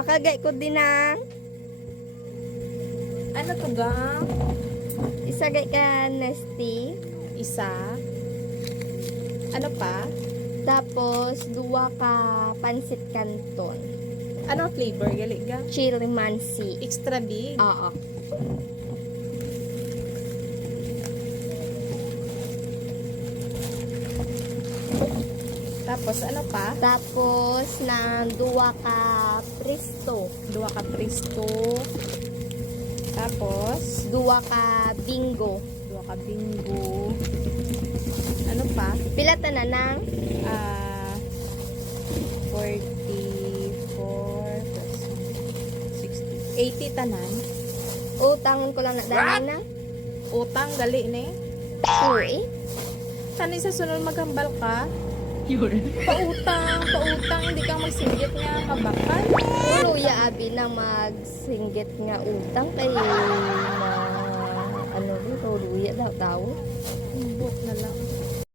Makagay ko din ng Ano to gang? isagay ka nesty. Isa. Ano pa? Tapos, duwa ka pansit canton. Ano flavor gali gang? Chili mansi. Extra big. Oo. Tapos ano pa? Tapos, na duwa ka presto. Dua ka presto. Tapos Duwa ka bingo. dua ka bingo. Ano pa? Pilata na ng Ah 44 plus 60. 80 tanan. utangon ko lang na dami na. Utang gali ni. Uy. Tani sa sunod maghambal ka. Pautang, hindi kang magsinggit nga mabakal. Luya abi na magsinggit nga utang kay na ano dito luya daw tao. Buk na lang.